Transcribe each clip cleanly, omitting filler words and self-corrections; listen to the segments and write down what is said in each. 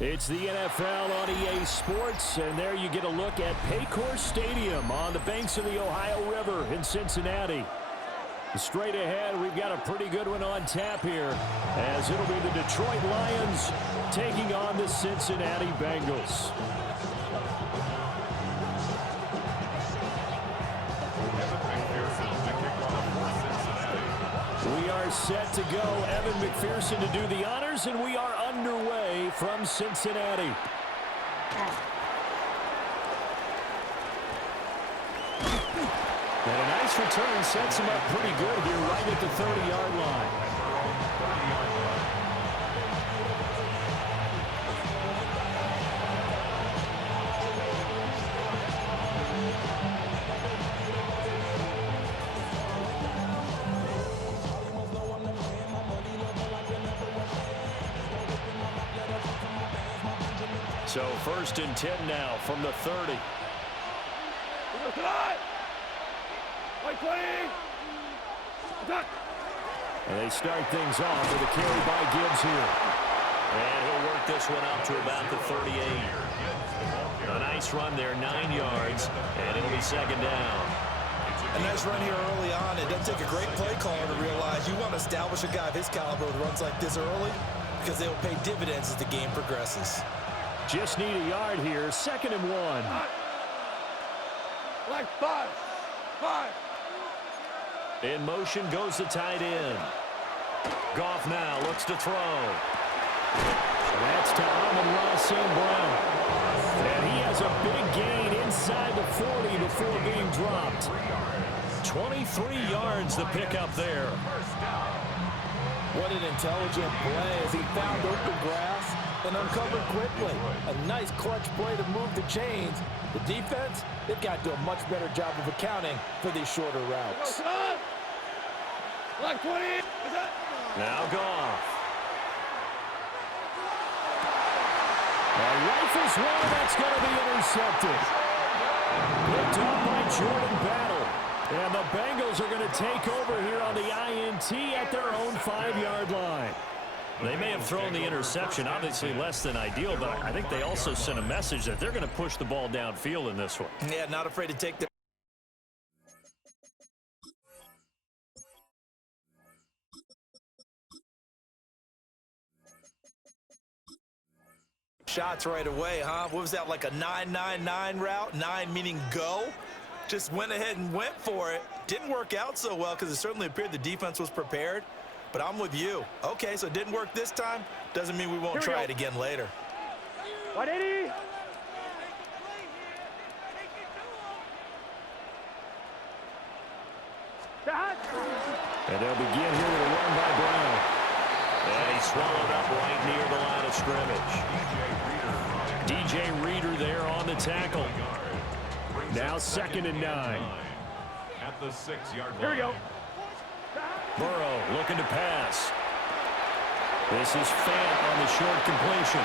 It's the NFL on EA Sports, and there you get a look at Paycor Stadium on the banks of the Ohio River in Cincinnati. Straight ahead, we've got a pretty good one on tap here, as it'll be the Detroit Lions taking on the Cincinnati Bengals. We are set to go. Evan McPherson to do the honors, and we are underway from Cincinnati. And a nice return sets him up pretty good here right at the 30-yard line. So 1st and 10 now from the 30. And they start things off with a carry by Gibbs here. And he'll work this one out to about the 38. A nice run there, 9 yards, and it'll be 2nd down. A nice run here early on. It doesn't take a great play caller to realize you want to establish a guy of his caliber with runs like this early because they'll pay dividends as the game progresses. Just need a yard here. 2nd and 1. Like 5. In motion goes the tight end. Goff now looks to throw. That's to Amon-Ra St. Brown. And he has a big gain inside the 40 before being dropped. 23 yards the pickup there. What an intelligent play as he found open grass and uncovered quickly. A nice clutch play to move the chains. The defense, they've got to do a much better job of accounting for these shorter routes. Like 20. Now Goff. Rifles one, that's going to be intercepted. Picked up by Jordan Battle. And the Bengals are going to take over here on the INT at their own 5-yard line. They may have thrown the interception, obviously less than ideal, but I think they also sent a message that they're going to push the ball downfield in this one. Yeah, not afraid to take the shots right away, huh? What was that, like a 9-9-9 route? 9 meaning go? Just went ahead and went for it. Didn't work out so well because it certainly appeared the defense was prepared. But I'm with you. Okay, so it didn't work this time. Doesn't mean we won't try it again later. 180. And they'll begin here with a run by Brown. And he swallowed up right near the line of scrimmage. DJ Reader there on the tackle. Now 2nd and 9. At the 6-yard line. Here we go. Burrow looking to pass. This is Fant on the short completion.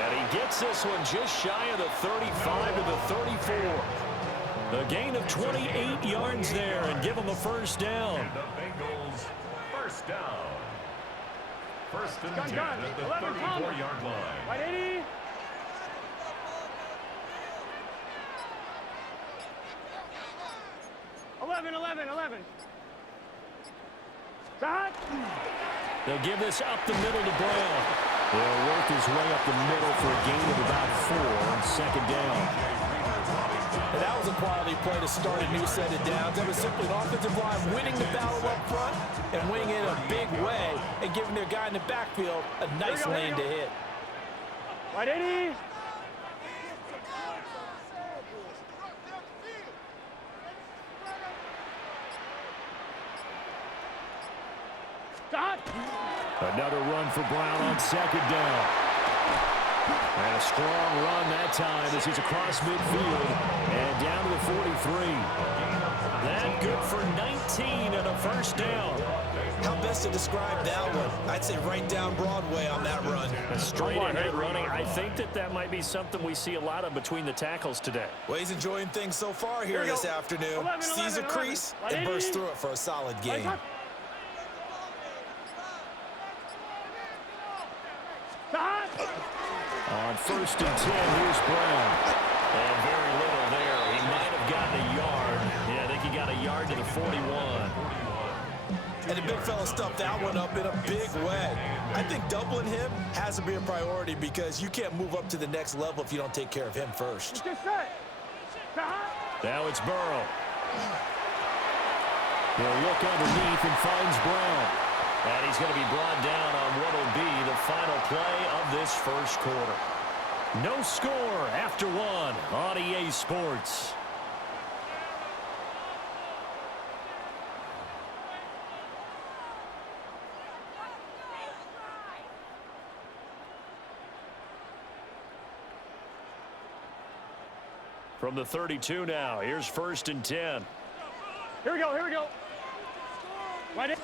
And he gets this one just shy of the 35 to the 34. A gain of 28 yards there and give them a 1st down. And the Bengals, 1st down. 1st and 10 at the 34-yard line. 180. Eleven. They'll give this up the middle to Brown. They'll work his way up the middle for a gain of about 4 on 2nd down. And that was a quality play to start a new set of downs. That was simply an offensive line winning the battle up front and winning it in a big way and giving their guy in the backfield a nice lane to hit. 180. Another run for Brown on 2nd down. And a strong run that time as he's across midfield and down to the 43. That good for 19 and a 1st down. How best to describe that one? I'd say right down Broadway on that run. A straight ahead running. I think that might be something we see a lot of between the tackles today. Well, he's enjoying things so far here this afternoon. Sees a crease and bursts through it for a solid game. first and 10. Here's Brown. And very little there. He might have gotten a yard. Yeah, I think he got a yard to the 41. And the big fella stuffed that one up in a big way. I think doubling him has to be a priority because you can't move up to the next level if you don't take care of him first. Now it's Burrow. He'll look underneath and finds Brown. And he's going to be brought down on what will be the final play of this first quarter. No score after one on EA Sports. From the 32 now, here's first and 10. Here we go, here we go. Right in.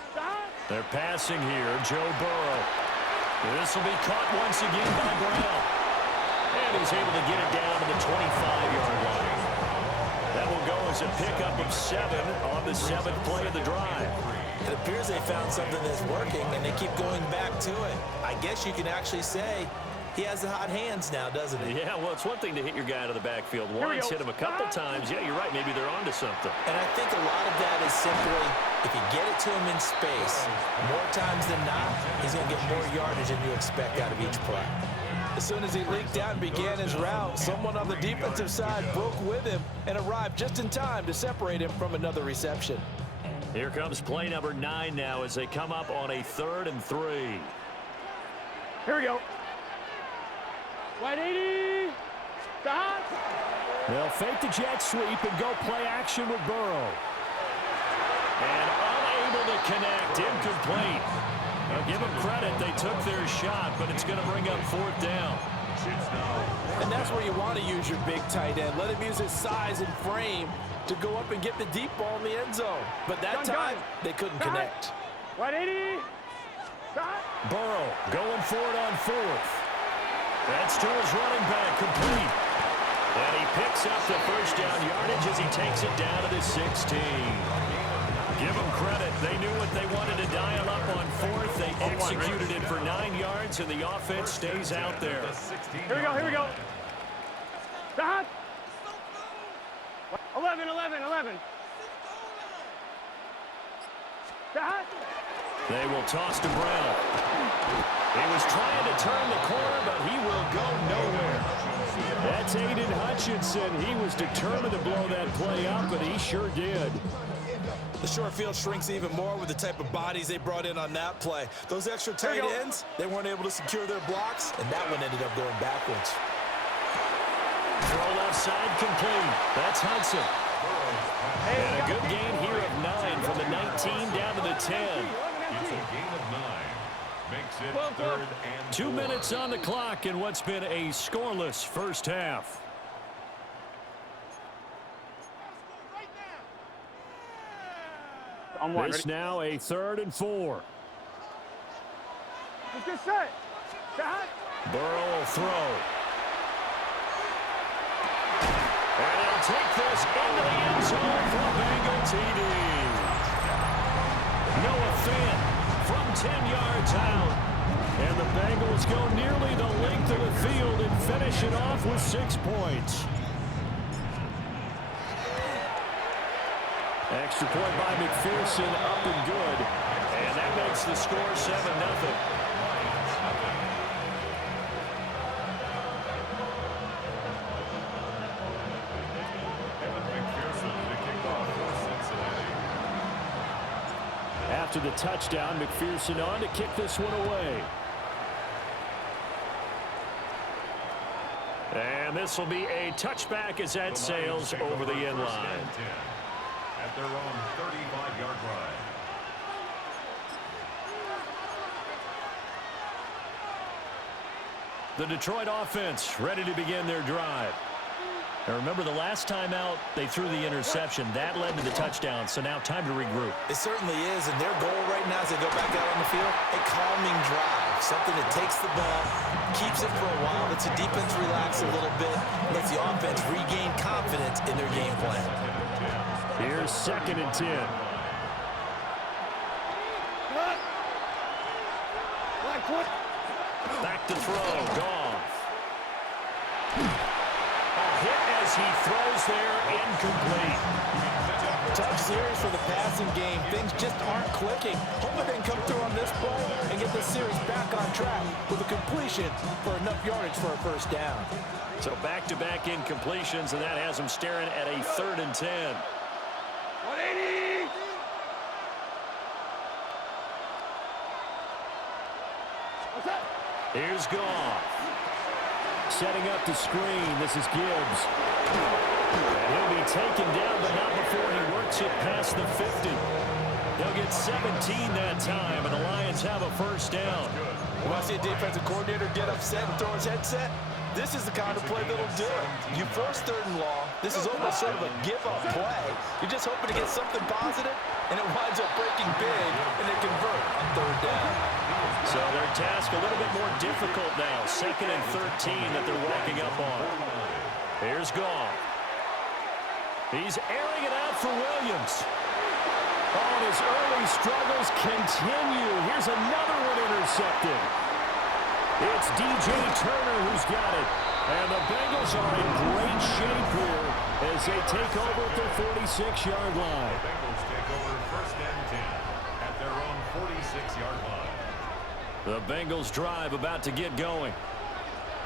They're passing here, Joe Burrow. This will be caught once again by Brown. And he's able to get it down to the 25-yard line. That will go as a pickup of 7 on the 7th play of the drive. It appears they found something that's working, and they keep going back to it. I guess you can actually say he has the hot hands now, doesn't he? Yeah, well, it's one thing to hit your guy out of the backfield once, hit him a couple times. Yeah, you're right. Maybe they're onto something. And I think a lot of that is simply, if you get it to him in space, more times than not, he's going to get more yardage than you expect out of each play. As soon as he leaked out and began his route, someone on the defensive side broke with him and arrived just in time to separate him from another reception. Here comes play number 9 now as they come up on a 3rd and 3. Here we go. Wide 80. Stop. They'll fake the jet sweep and go play action with Burrow. And unable to connect, incomplete. Now give them credit, they took their shot, but it's going to bring up 4th down. And that's where you want to use your big tight end. Let him use his size and frame to go up and get the deep ball in the end zone. But that time, they couldn't connect. Wide 80. Stop. Burrow going for it on 4th. That's to his running back, complete. And he picks up the first down yardage as he takes it down to the 16. Give them credit. They knew what they wanted to dial up on 4th. They executed it for 9 yards, and the offense stays out there. Here we go, here we go. Stop. 11, 11, 11. Stop. They will toss to Brown. He was trying to turn the corner, but he will go nowhere. That's Aiden Hutchinson. He was determined to blow that play up, and he sure did. The short field shrinks even more with the type of bodies they brought in on that play. Those extra tight ends, they weren't able to secure their blocks, and that one ended up going backwards. Throw left side complete. That's Hudson. And a good gain here of 9 from the 19 down to the 10. It's a gain of 9. Makes it 3rd and 2 minutes on the clock in what's been a scoreless first half. This now a 3rd and 4. Let's get set. Stop. Burrow will throw. And he'll take this into the end zone for a Bengal TD. Noah Fant from 10 yards out. And the Bengals go nearly the length of the field and finish it off with 6 points. Extra point by McPherson, up and good. And that makes the score 7-0. After the touchdown, McPherson on to kick this one away. And this will be a touchback as that sails over the end line. At their own 35-yard line. The Detroit offense ready to begin their drive. Now remember, the last time out, they threw the interception. That led to the touchdown, so now time to regroup. It certainly is, and their goal right now as they go back out on the field, a calming drive. Something that takes the ball, keeps it for a while, lets the defense relax a little bit, lets the offense regain confidence in their game plan. Here's 2nd and 10. Black foot. Back to throw, Goff. as he throws there, incomplete. Tough series for the passing game. Things just aren't clicking. Hoping they can come through on this play and get the series back on track with a completion for enough yardage for a first down. So back-to-back incompletions, and that has them staring at a 3rd and 10. 180! What's that? Here's Goff. Setting up the screen. This is Gibbs. And he'll be taken down, but not before he works it past the 50. They'll get 17 that time, and the Lions have a first down. You want to see a defensive coordinator get upset and throw his headset? This is the kind of play that'll do it. You force 3rd and long. This is almost sort of a give-up play. You're just hoping to get something positive, and it winds up breaking big, and they convert on 3rd down. So their task a little bit more difficult now. 2nd and 13 that they're walking up on. Here's Goff. He's airing it out for Williams. Oh, and his early struggles continue. Here's another one intercepted. It's DJ Turner who's got it. And the Bengals are in great shape here as they take over at their 46-yard line. The Bengals take over 1st and 10 at their own 46-yard line. The Bengals drive about to get going.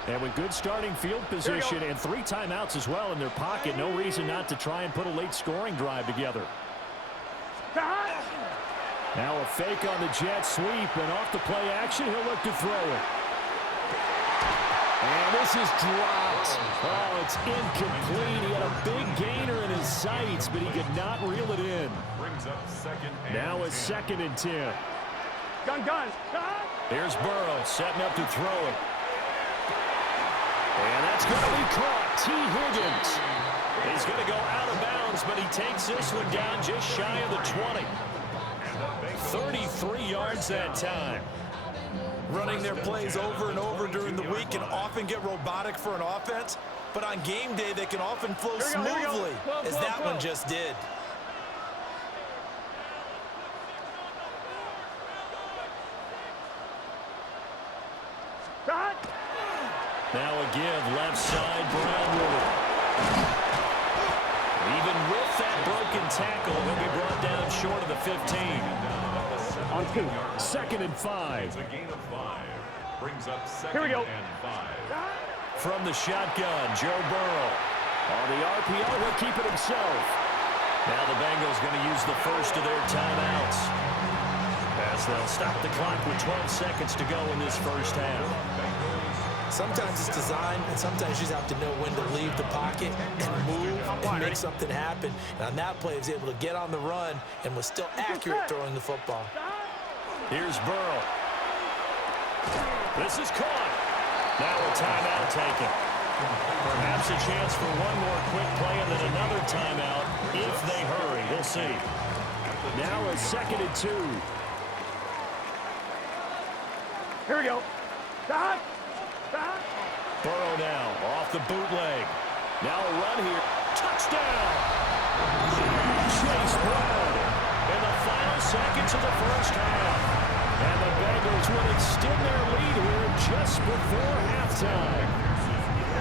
And with good starting field position and 3 timeouts as well in their pocket, no reason not to try and put a late scoring drive together. Now a fake on the jet sweep, and off the play action, he'll look to throw it. And this is dropped. Oh, it's incomplete. He had a big gainer in his sights, but he could not reel it in. Brings up 2nd and Now it's 2nd and 10. Gun. Here's Burrow setting up to throw it. And that's going to be caught. T. Higgins. He's going to go out of bounds, but he takes this one down just shy of the 20. 33 yards that time. Running their plays over and over during the week can often get robotic for an offense, but on game day they can often flow smoothly, as that one just did. Now a give left side, Brown with it. Even with that broken tackle, he'll be brought down short of the 15. On 2. 2nd and 5. It's a gain of 5. Brings up 2nd Here we go. and 5. From the shotgun, Joe Burrow. On the RPO, he'll keep it himself. Now the Bengals going to use the first of their timeouts, as they'll stop the clock with 12 seconds to go in this first half. Sometimes it's design, and sometimes you just have to know when to leave the pocket and move and make something happen. And on that play, he was able to get on the run and was still accurate throwing the football. Here's Burrow. This is caught. Now a timeout taken. Perhaps a chance for one more quick play and then another timeout if they hurry. We'll see. Now a 2nd and 2. Here we go. Burrow now off the bootleg. Now a run here. Touchdown! Chase Brown in the final seconds of the first half. And the Bengals will extend their lead here just before halftime.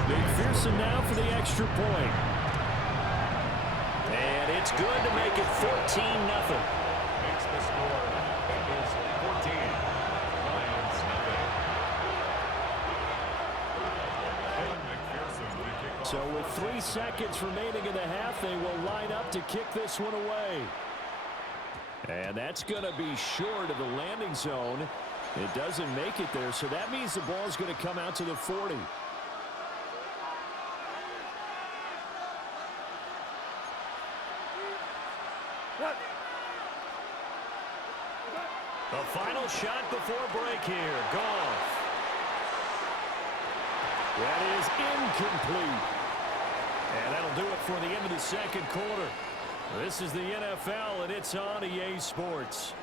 McPherson now for the extra point. And it's good to make it 14-0. Makes the score. Bengals 14. Lions nothing. So with 3 seconds remaining in the half, they will line up to kick this one away. And that's going to be short of the landing zone. It doesn't make it there, so that means the ball is going to come out to the 40. The final shot before break here. Goff. That is incomplete. And that'll do it for the end of the second quarter. This is the NFL, and it's on EA Sports.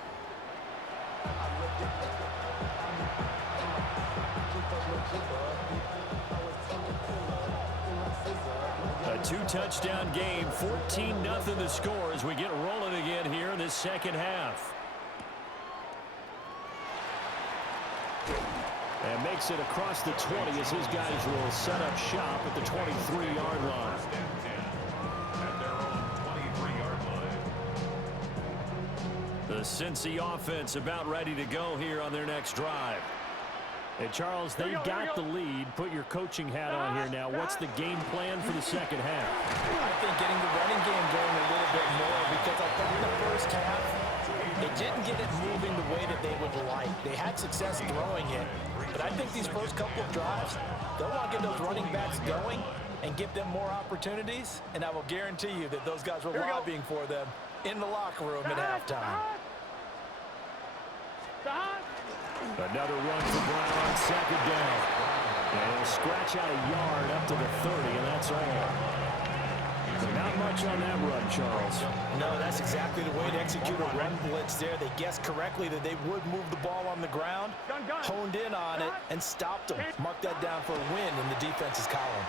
A 2-touchdown game, 14-0 the score as we get rolling again here in this second half. And And makes it across the 20 as his guys will set up shop at the 23-yard line. At their own 23-yard line. The Cincy offense about ready to go here on their next drive. Hey, Charles, they got the lead. Put your coaching hat on here now. What's the game plan for the second half? I think getting the running game going a little bit more, because I think in the first half, they didn't get it moving the way that they would like. They had success throwing it, but I think these first couple of drives, they'll want to get those running backs going and give them more opportunities, and I will guarantee you that those guys were lobbying for them in the locker room at halftime. Another run for Brown on second down. And he'll scratch out a yard up to the 30, and that's all. Not much on that run, Charles. No, that's exactly the way to execute a run blitz there. They guessed correctly that they would move the ball on the ground, honed in on it, and stopped them. Mark that down for a win in the defense's column.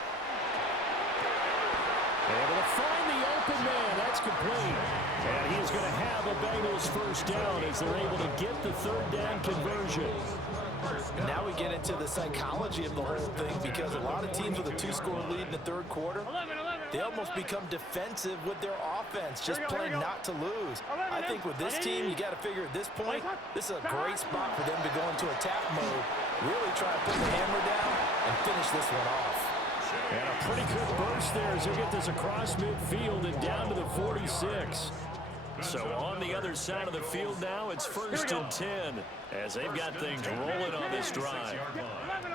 Able to find the open man. That's complete. And he is going to have a Bengals first down as they're able to get the third down conversion. And now we get into the psychology of the whole thing, because a lot of teams with a 2-score lead in the third quarter, they almost become defensive with their offense, just playing not to lose. I think with this team, you got to figure at this point, this is a great spot for them to go into attack mode, really try to put the hammer down and finish this one off. And a pretty good burst there as he'll get this across midfield and down to the 46. So on the other side of the field now, it's 1st and 10 as they've got things rolling on this drive. 11.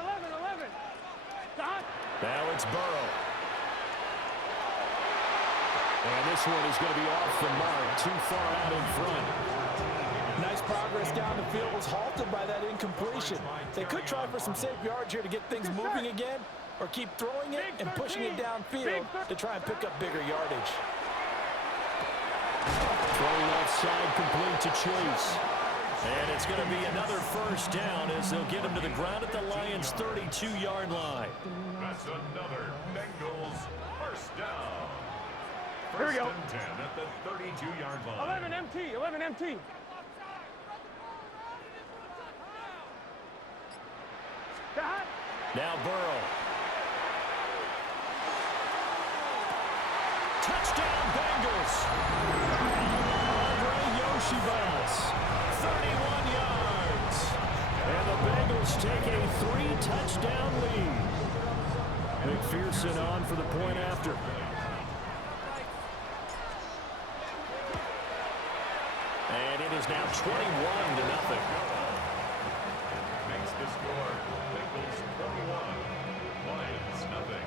Now it's Burrow. And this one is going to be off the mark, too far out in front. Nice progress down the field, was halted by that incompletion. They could try for some safe yards here to get things moving again, or keep throwing it and pushing it downfield to try and pick up bigger yardage. Throw left side, complete to Chase. And it's going to be another first down as they'll get him to the ground at the Lions' 32-yard line. That's another Bengals first down. Here we go. 1st and 10 at the 32-yard line. 11 MT. Now Burrow. Touchdown Bengals. Andre Yoshibas, 31 yards. And the Bengals take a 3-touchdown lead. McPherson on for the point after. And it is now 21-0. Makes the score Bengals 21, Lions nothing.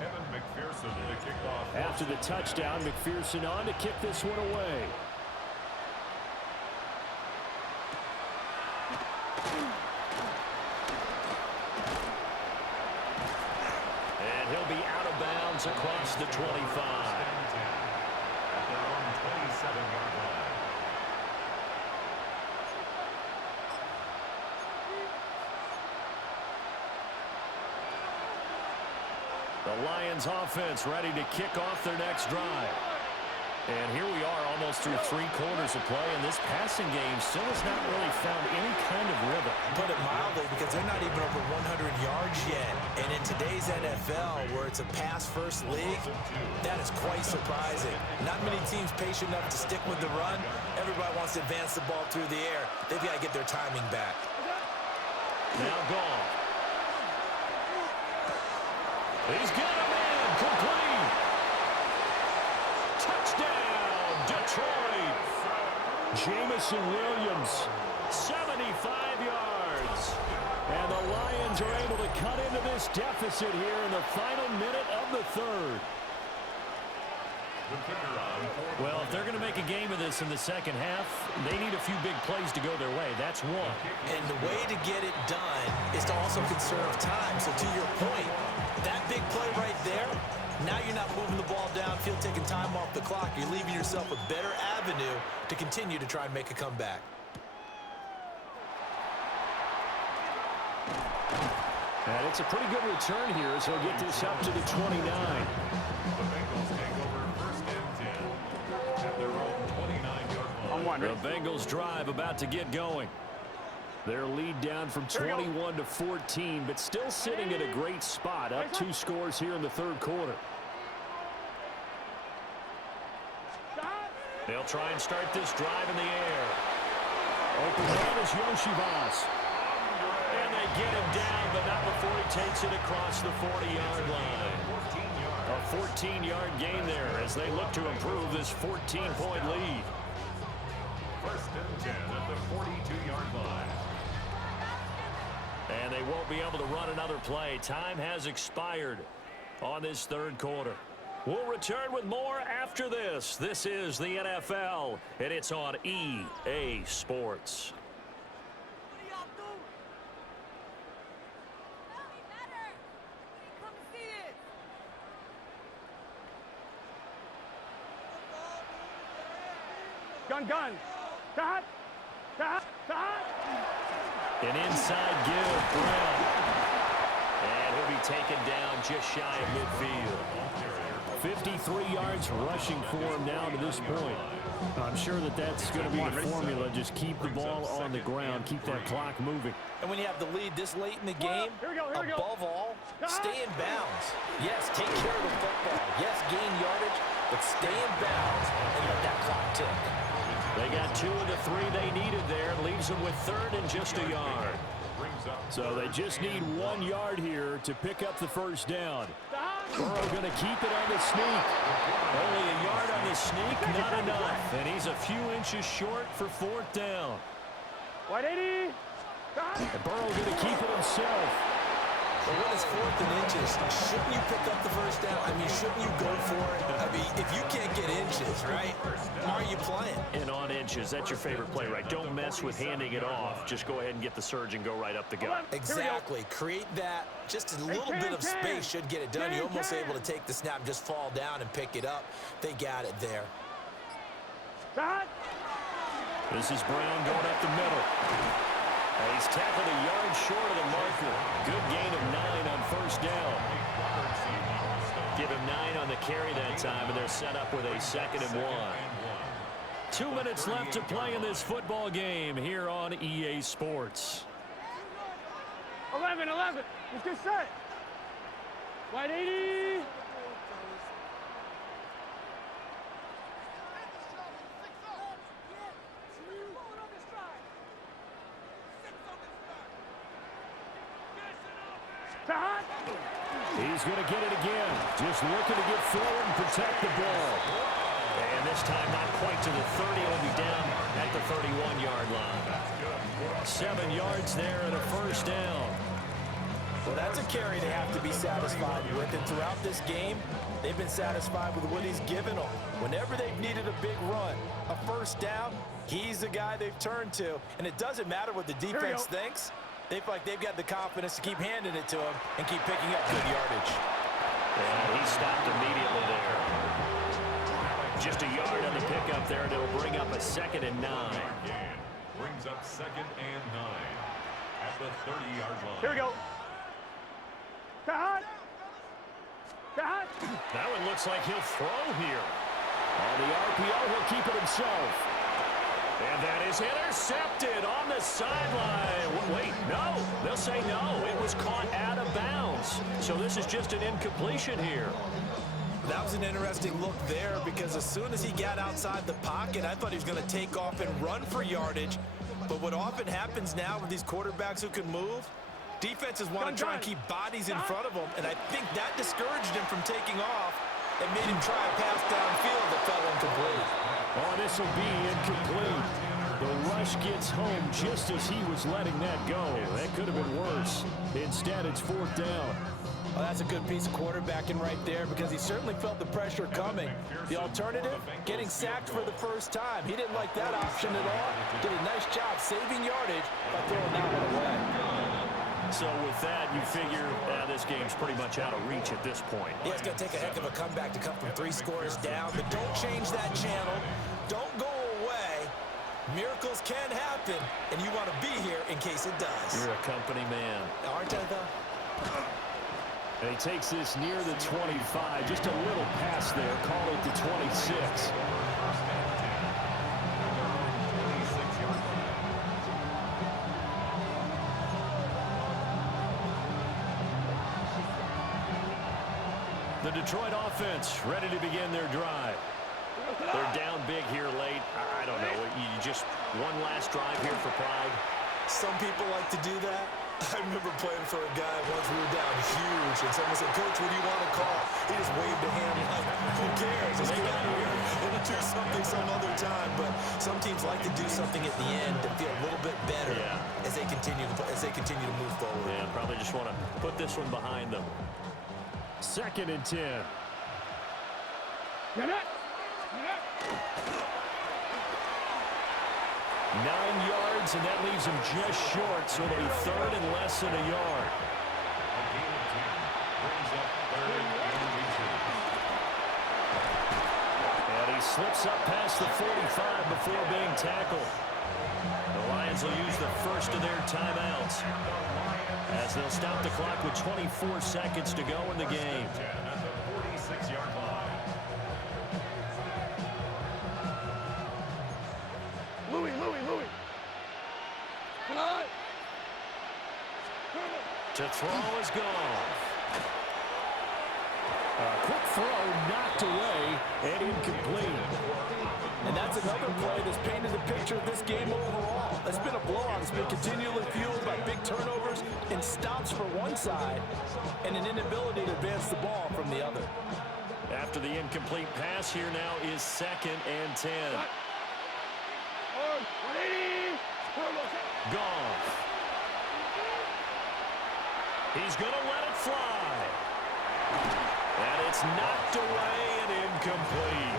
Evan McPherson to kick off. After the touchdown, McPherson on to kick this one away. And he'll be out of bounds across the 25. At their own 27-yard line. The Lions offense ready to kick off their next drive. And here we are almost through 3 quarters of play, and this passing game still has not really found any kind of rhythm. Put it mildly, because they're not even over 100 yards yet. And in today's NFL, where it's a pass-first league, that is quite surprising. Not many teams patient enough to stick with the run. Everybody wants to advance the ball through the air. They've got to get their timing back. Now gone. He's got a man complete. Touchdown, Detroit. Jamison Williams, 75 yards. and the Lions are able to cut into this deficit here in the final minute of the third. Well, if they're going to make a game of this in the second half, they need a few big plays to go their way. That's one. And the way to get it done is to also conserve time. So to your point, that big play right there, now you're not moving the ball downfield, taking time off the clock. You're leaving yourself a better avenue to continue to try and make a comeback. And it's a pretty good return here, so he'll get this up to the 29. The Bengals take over 1st and 10. The Bengals drive about to get going. Their lead down from 21 to 14, but still sitting at a great spot. Up 2 scores here in the third quarter. They'll try and start this drive in the air. Open man is Yoshivas. And they get him down, but not before he takes it across the 40-yard line. A 14-yard gain there as they look to improve this 14-point lead. First and 10 at the 42-yard line. And they won't be able to run another play. Time has expired on this third quarter. We'll return with more after this. This is the NFL, and it's on EA Sports. What are y'all doing? Tell me better. Come see it. Gun. Stop. An inside give, Brown. And he'll be taken down just shy of midfield. 53 yards rushing for him now to this point. I'm sure that's going to be the formula. Just keep the ball on the ground. Keep that clock moving. And when you have the lead this late in the game, Here we go. above all, stay in bounds. Yes, take care of the football. Yes, gain yardage, but stay in bounds and let that clock tick. They got 2 of the 3 they needed there. Leaves them with third and just a yard. So they just need 1 yard here to pick up the first down. Burrow going to keep it on the sneak. Only a yard on the sneak, not enough. And he's a few inches short for 4th down. 180. And Burrow going to keep it himself. But when it's 4th and inches, shouldn't you pick up the first down? I mean, shouldn't you go for it? I mean, if you can't get inches, right, why are you playing? And on inches, that's your favorite play, right? Don't mess with handing it off. Just go ahead and get the surge and go right up the gut. Exactly. Create that. Just a little bit of space should get it done. You're almost able to take the snap, just fall down and pick it up. They got it there. This is Brown going up the middle. And he's tackled a yard short of the marker. Good gain of 9 on first down. Give him 9 on the carry that time, and they're set up with a 2nd and 1. 2 minutes left to play in this football game here on EA Sports. 11. Let's get set. 180. He's going to get it again. Just looking to get forward and protect the ball. And this time not quite to the 30. It'll be down at the 31-yard line. 7 yards there and a first down. Well, that's a carry they have to be satisfied with. And throughout this game, they've been satisfied with what he's given them. Whenever they've needed a big run, a first down, he's the guy they've turned to. And it doesn't matter what the defense thinks. They feel like they've got the confidence to keep handing it to him and keep picking up good yardage. And he stopped immediately there. Just a yard on the pickup there, and it'll bring up a 2nd and 9. Brings up 2nd and 9 at the 30-yard line. Here we go. That one looks like he'll throw here. On the RPO, he'll keep it himself. And that is intercepted on the sideline. Wait, no. They'll say no. It was caught out of bounds. So this is just an incompletion here. That was an interesting look there because as soon as he got outside the pocket, I thought he was going to take off and run for yardage. But what often happens now with these quarterbacks who can move, defenses want to try and keep bodies in front of them, and I think that discouraged him from taking off and made him try a pass downfield that fell incomplete. Oh, this will be incomplete. The rush gets home just as he was letting that go. That could have been worse. Instead, it's 4th down. Well, that's a good piece of quarterbacking right there because he certainly felt the pressure coming. The alternative, getting sacked for the first time. He didn't like that option at all. Did a nice job saving yardage by throwing that one away. So with that, you figure this game's pretty much out of reach at this point. Yeah, it's going to take a heck of a comeback to come from 3 scores down, but don't change that channel. Don't go away. Miracles can happen, and you want to be here in case it does. You're a company man. Aren't I, though? And he takes this near the 25. Just a little pass there. Call it the 26. The Detroit offense ready to begin their drive. They're down big here late. I don't know. You just one last drive here for pride. Some people like to do that. I remember playing for a guy once we were down huge, and someone said, "Coach, what do you want to call?" He just waved a hand like, "Who cares? Let's get out of here and do something some other time." But some teams like to do something at the end to feel a little bit better as they continue to move forward. Yeah, probably just want to put this one behind them. 2nd and 10. Get it. 9 yards, and that leaves him just short, so it'll be 3rd and less than a yard. A gain of 10 brings up 3rd and 2. And he slips up past the 45 before being tackled. The Lions will use the first of their timeouts as they'll stop the clock with 24 seconds to go in the game. 10 at the 46-yard line. Louis. Come on. To throw is gone. A quick throw knocked away and incomplete. And that's another play that's painted the picture of this game overall. It's been a blowout. It's been continually fueled by big turnovers and stops for one side and an inability to advance the ball from the other. After the incomplete pass, here now is 2nd and 10. Goff. He's going to let it fly. And it's knocked away and incomplete.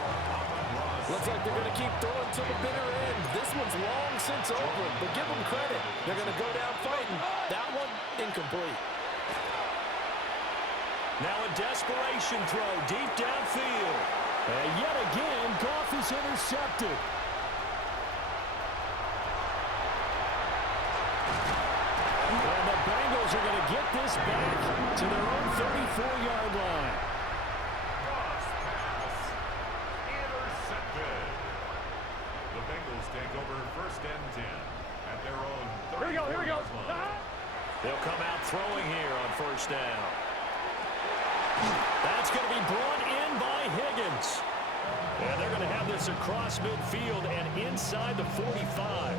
Looks like they're going to keep throwing to the bitter end. This one's long since over, but give them credit. They're going to go down fighting. That one, incomplete. Now a desperation throw deep downfield. And yet again, Goff is intercepted. And the Bengals are going to get this back to their own 34-yard line. Goff's pass intercepted. The Bengals take over 1st and 10 at their own 34-yard line. They'll come out throwing here on 1st down. That's going to be brought in by Higgins. And they're going to have this across midfield and inside the 45.